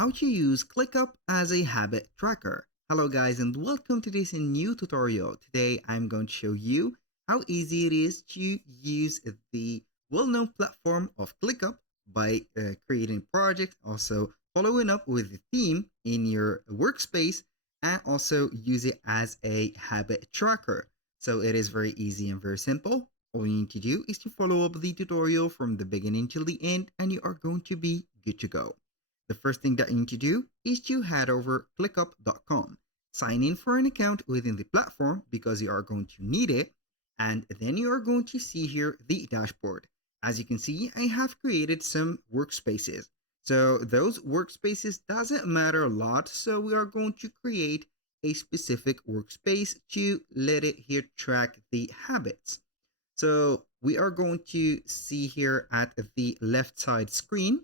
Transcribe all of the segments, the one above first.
how to use ClickUp as a habit tracker. Hello guys and welcome to this new tutorial. Today I'm going to show you how easy it is to use the well-known platform of ClickUp by creating projects, also following up with the theme in your workspace, and also use it as a habit tracker. So it is very easy and very simple. All you need to do is to follow up the tutorial from the beginning till the end and you are going to be good to go. The first thing that you need to do is to head over clickup.com, sign in for an account within the platform because you are going to need it, and then you are going to see here the dashboard. As you can see, I have created some workspaces. So those workspaces doesn't matter a lot, so we are going to create a specific workspace to let it here track the habits. So we are going to see here at the left side screen,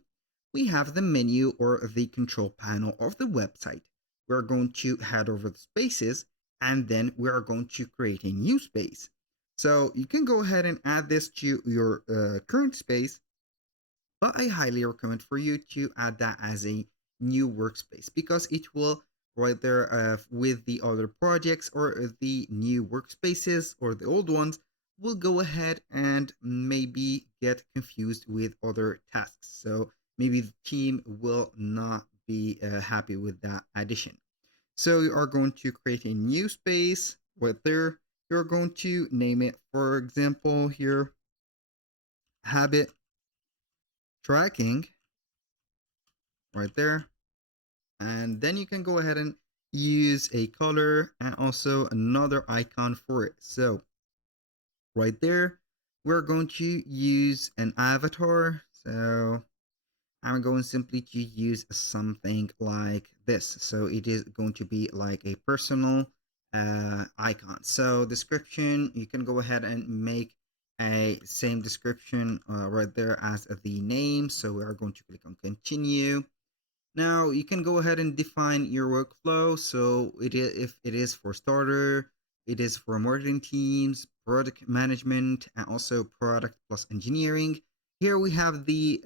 we have the menu or the control panel of the website. We're going to head over the spaces and then we are going to create a new space. So you can go ahead and add this to your current space, but I highly recommend for you to add that as a new workspace because it will right there with the other projects or the new workspaces or the old ones will go ahead and maybe get confused with other tasks. So maybe the team will not be happy with that addition. So you are going to create a new space right there. You're going to name it, for example, here, habit tracking right there. And then you can go ahead and use a color and also another icon for it. So right there, we're going to use an avatar. So I'm going simply to use something like this. So it is going to be like a personal icon. So description, you can go ahead and make a same description right there as the name. So we are going to click on continue. Now you can go ahead and define your workflow. So it is, if it is for starter, it is for marketing teams, product management, and also product plus engineering. Here we have the,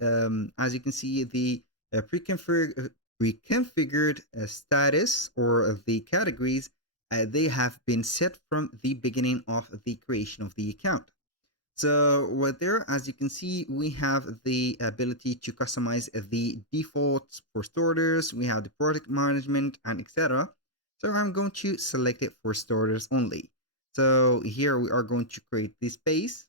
as you can see, the pre-configured status or the categories. They have been set from the beginning of the creation of the account. So right there, as you can see, we have the ability to customize the defaults for starters. We have the product management and etc. So I'm going to select it for starters only. So here we are going to create this space.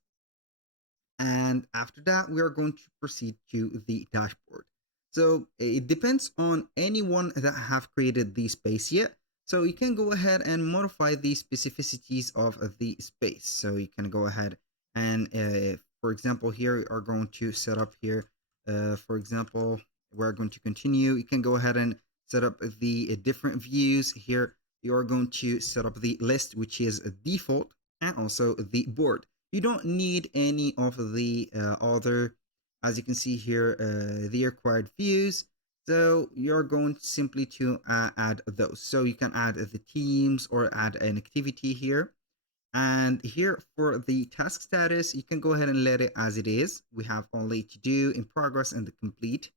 And after that, we are going to proceed to the dashboard. So it depends on anyone that have created the space yet. So you can go ahead and modify the specificities of the space. So you can go ahead and for example, here we are going to set up here, for example, we're going to continue. You can go ahead and set up the different views. Here you are going to set up the list, which is a default, and also the board. You don't need any of the other, as you can see here, the required views. So you're going simply to add those. So you can add the teams or add an activity here. And here for the task status, you can go ahead and let it as it is. We have only to do, in progress, and the complete.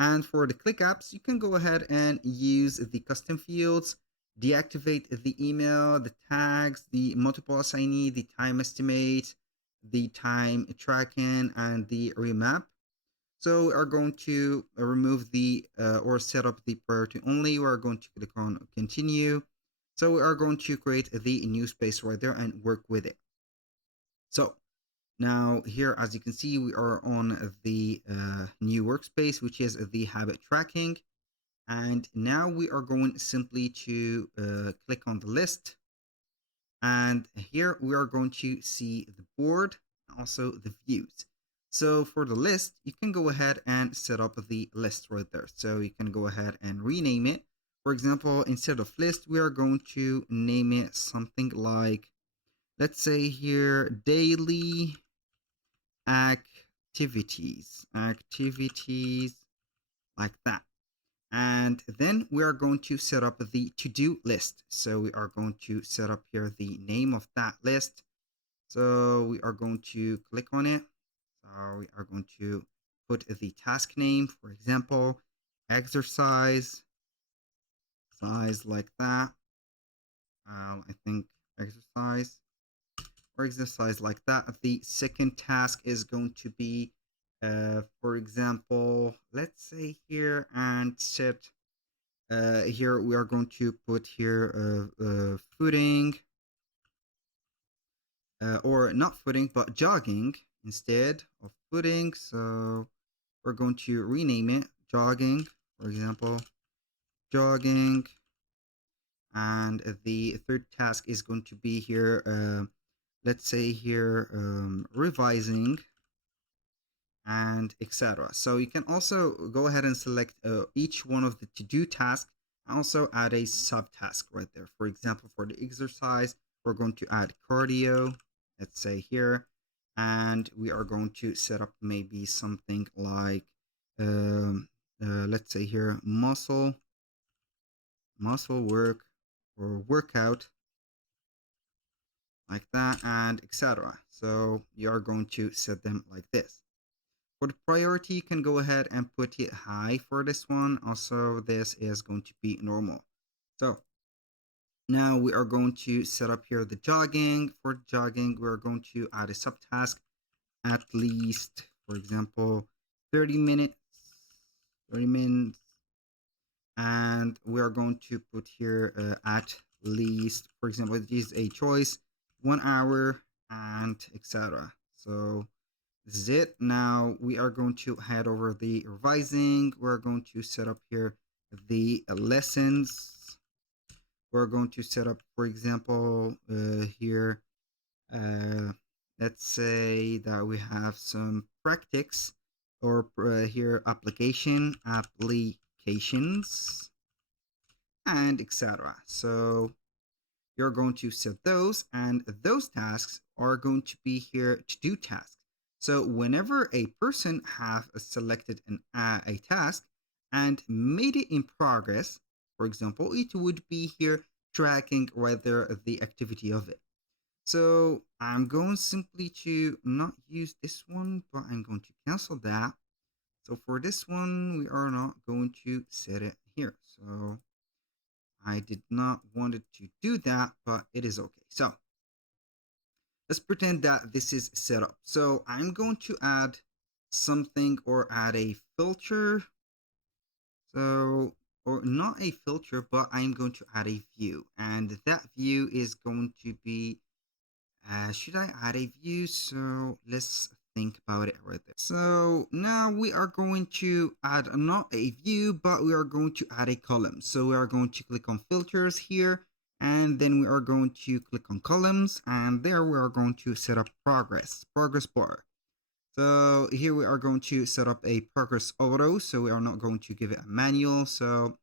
And for the click apps, you can go ahead and use the custom fields, deactivate the email, the tags, the multiple assignee, the time estimate, the time tracking, and the remap. So we are going to remove the or set up the priority only. We are going to click on continue. So we are going to create the new space right there and work with it. So now here, as you can see, we are on the new workspace, which is the habit tracking. And now we are going simply to click on the list. And here we are going to see the board, also the views. So for the list, you can go ahead and set up the list right there. So you can go ahead and rename it. For example, instead of list, we are going to name it something like, let's say here, daily activities like that. And then we are going to set up the to-do list. So we are going to set up here the name of that list. So we are going to click on it. So we are going to put the task name, for example, exercise, size like that. I think exercise or exercise like that. The second task is going to be, for example, let's say here and set, here we are going to put here footing, or not footing, but jogging instead of footing. So we're going to rename it jogging, for example, jogging. And the third task is going to be here, let's say here, revising and etc. So you can also go ahead and select each one of the to-do tasks and also add a subtask right there. For example, for the exercise, we're going to add cardio, let's say here, and we are going to set up maybe something like, let's say here, muscle work or workout like that, and etc. So you are going to set them like this. For the priority, you can go ahead and put it high for this one. Also, this is going to be normal. So now we are going to set up here the jogging. For jogging, we're going to add a subtask, at least, for example, 30 minutes, 30 minutes. And we are going to put here at least, for example, this is a choice, 1 hour and etc. So this is it. Now we are going to head over the revising. We're going to set up here the lessons. We're going to set up, for example, here, uh, let's say that we have some practice, or here applications, and etc. So you're going to set those, and those tasks are going to be here to do tasks. So whenever a person have selected a task and made it in progress, for example, it would be here tracking rather the activity of it. So I'm going simply to not use this one, but I'm going to cancel that. So for this one, we are not going to set it here. So I did not want it to do that, but it is okay. So let's pretend that this is set up. So I'm going to add something or add a filter. So, or not a filter, but I'm going to add a view. And that view is going to be, should I add a view? So let's think about it right there. So now we are going to add not a view, but we are going to add a column. So we are going to click on filters here, and then we are going to click on columns, and there we are going to set up progress bar. So here we are going to set up a progress auto. So we are not going to give it a manual. So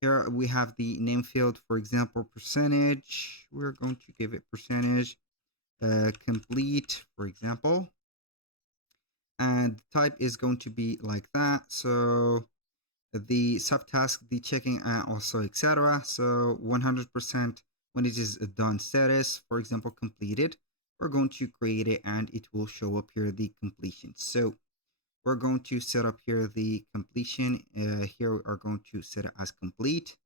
here we have the name field, for example, percentage. We're going to give it percentage. Complete, for example, and the type is going to be like that. So the subtask, the checking, also etc. So 100% when it is done status, for example, completed, we're going to create it and it will show up here the completion. So we're going to set up here the completion. Here we are going to set it as complete.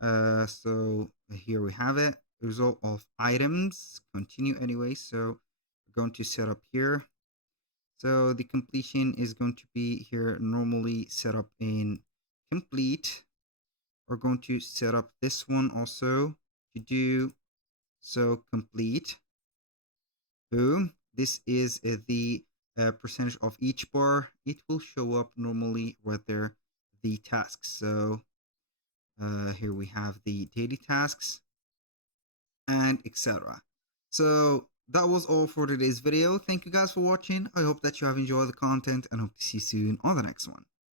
So here we have it, result of items, continue anyway. So we're going to set up here. So the completion is going to be here normally set up in complete. We're going to set up this one also to do so complete. Boom. This is the percentage of each bar. It will show up normally right there, the tasks. So here we have the daily tasks and etc. So that was all for today's video. Thank you guys for watching. I hope that you have enjoyed the content and hope to see you soon on the next one.